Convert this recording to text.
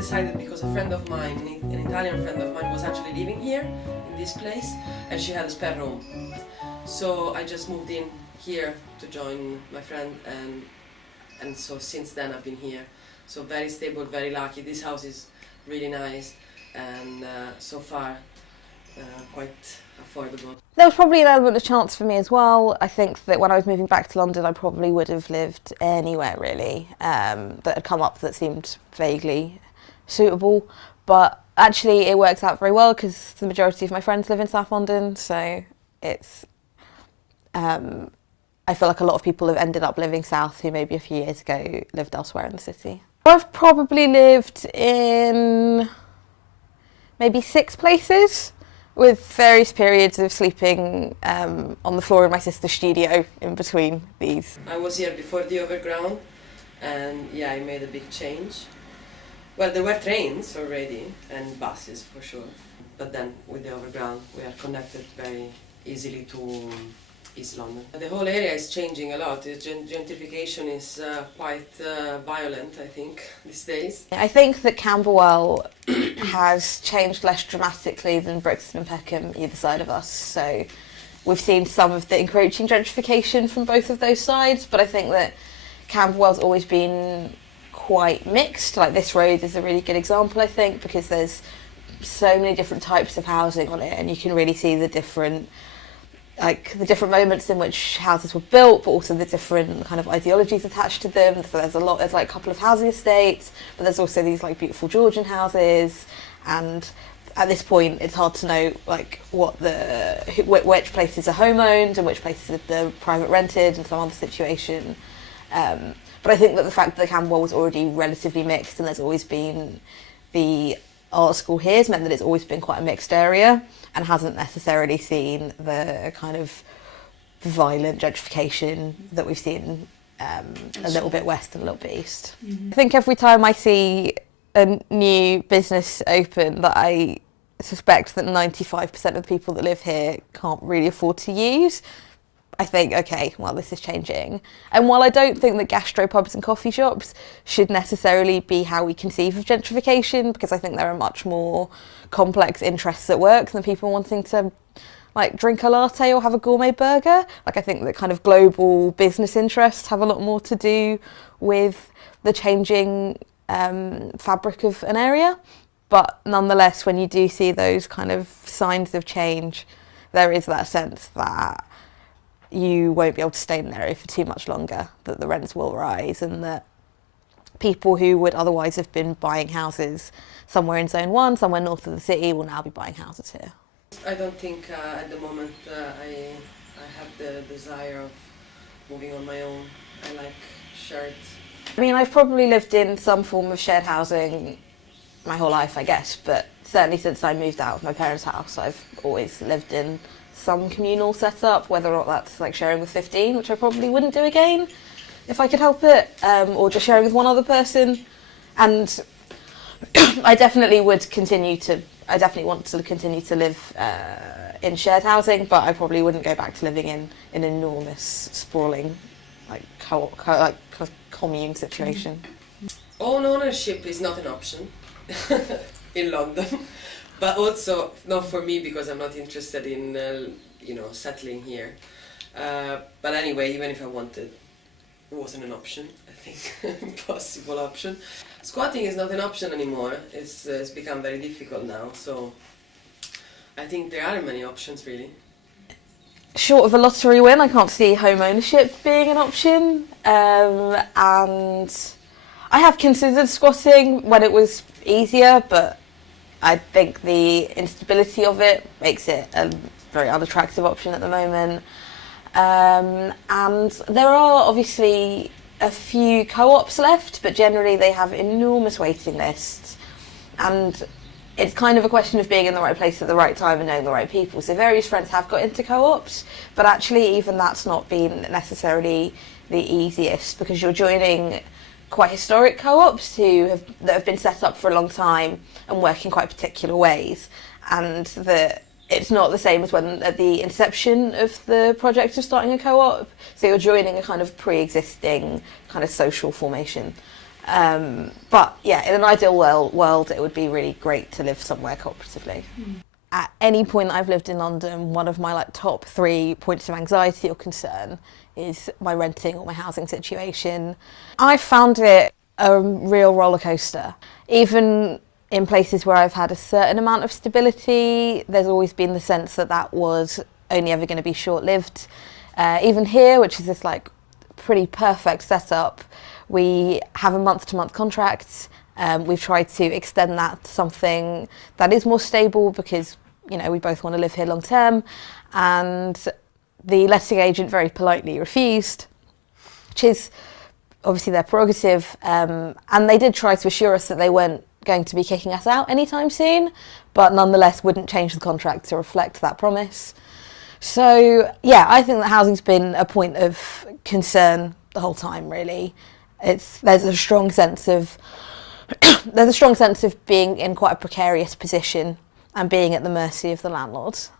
decided because a friend of mine, an Italian friend of mine, was actually living here in this place, and she had a spare room. So I just moved in here to join my friend, and so since then I've been here. So very stable, very lucky. This house is really nice, and so far quite affordable. There was probably an element of chance for me as well. I think that when I was moving back to London, I probably would have lived anywhere really that had come up that seemed vaguely suitable. But actually it works out very well because the majority of my friends live in South London, so it's I feel like a lot of people have ended up living south who maybe a few years ago lived elsewhere in the city. I've probably lived in maybe 6 places, with various periods of sleeping on the floor in my sister's studio in between these. I was here before the overground, and yeah, I made a big change. Well, there were trains already and buses for sure, but then with the overground we are connected very easily to East London. The whole area is changing a lot. The gentrification is quite violent, I think, these days. I think that Camberwell has changed less dramatically than Brixton and Peckham either side of us. So we've seen some of the encroaching gentrification from both of those sides, but I think that Camberwell's always been quite mixed. Like this road is a really good example, I think, because there's so many different types of housing on it, and you can really see the different moments in which houses were built, but also the different kind of ideologies attached to them. So there's like a couple of housing estates, but there's also these like beautiful Georgian houses, and at this point it's hard to know like which places are home owned and which places are private rented and some other situation. But I think that the fact that Camberwell was already relatively mixed, and there's always been the art school here, has meant that it's always been quite a mixed area and hasn't necessarily seen the kind of violent gentrification that we've seen a little bit west and a little bit east. Mm-hmm. I think every time I see a new business open that I suspect that 95% of the people that live here can't really afford to use, I think, okay, well, this is changing. And while I don't think that gastropubs and coffee shops should necessarily be how we conceive of gentrification, because I think there are much more complex interests at work than people wanting to like drink a latte or have a gourmet burger. Like I think that kind of global business interests have a lot more to do with the changing fabric of an area. But nonetheless, when you do see those kind of signs of change, there is that sense that you won't be able to stay in the area for too much longer, that the rents will rise, and that people who would otherwise have been buying houses somewhere in Zone 1, somewhere north of the city, will now be buying houses here. I don't think at the moment I have the desire of moving on my own. I like shared. I mean, I've probably lived in some form of shared housing my whole life, I guess, but certainly since I moved out of my parents' house, I've always lived in some communal setup, whether or not that's like sharing with 15, which I probably wouldn't do again if I could help it, or just sharing with one other person. And I definitely want to continue to live in shared housing, but I probably wouldn't go back to living in an enormous, sprawling, like commune situation. Own ownership is not an option in London. But also not for me, because I'm not interested in, settling here. But anyway, even if I wanted, it wasn't an option, I think, impossible option. Squatting is not an option anymore. It's become very difficult now, so I think there aren't many options really. Short of a lottery win, I can't see home ownership being an option. And I have considered squatting when it was easier, but I think the instability of it makes it a very unattractive option at the moment. And there are obviously a few co-ops left, but generally they have enormous waiting lists. And it's kind of a question of being in the right place at the right time and knowing the right people. So various friends have got into co-ops, but actually even that's not been necessarily the easiest, because you're joining quite historic co-ops that have been set up for a long time and work in quite particular ways, and that it's not the same as when at the inception of the project of starting a co-op. So you're joining a kind of pre-existing kind of social formation, But yeah, in an ideal world, it would be really great to live somewhere cooperatively. At any point I've lived in London, one of my like top 3 points of anxiety or concern is my renting or my housing situation. I found it a real roller coaster. Even in places where I've had a certain amount of stability, there's always been the sense that that was only ever going to be short-lived. Even here, which is this like pretty perfect setup, we have a month-to-month contract. We've tried to extend that to something that is more stable because, you know, we both want to live here long term, and the letting agent very politely refused, which is obviously their prerogative, and they did try to assure us that they weren't going to be kicking us out anytime soon, but nonetheless wouldn't change the contract to reflect that promise. So yeah, I think that housing's been a point of concern the whole time, really. There's a strong sense of being in quite a precarious position and being at the mercy of the landlords.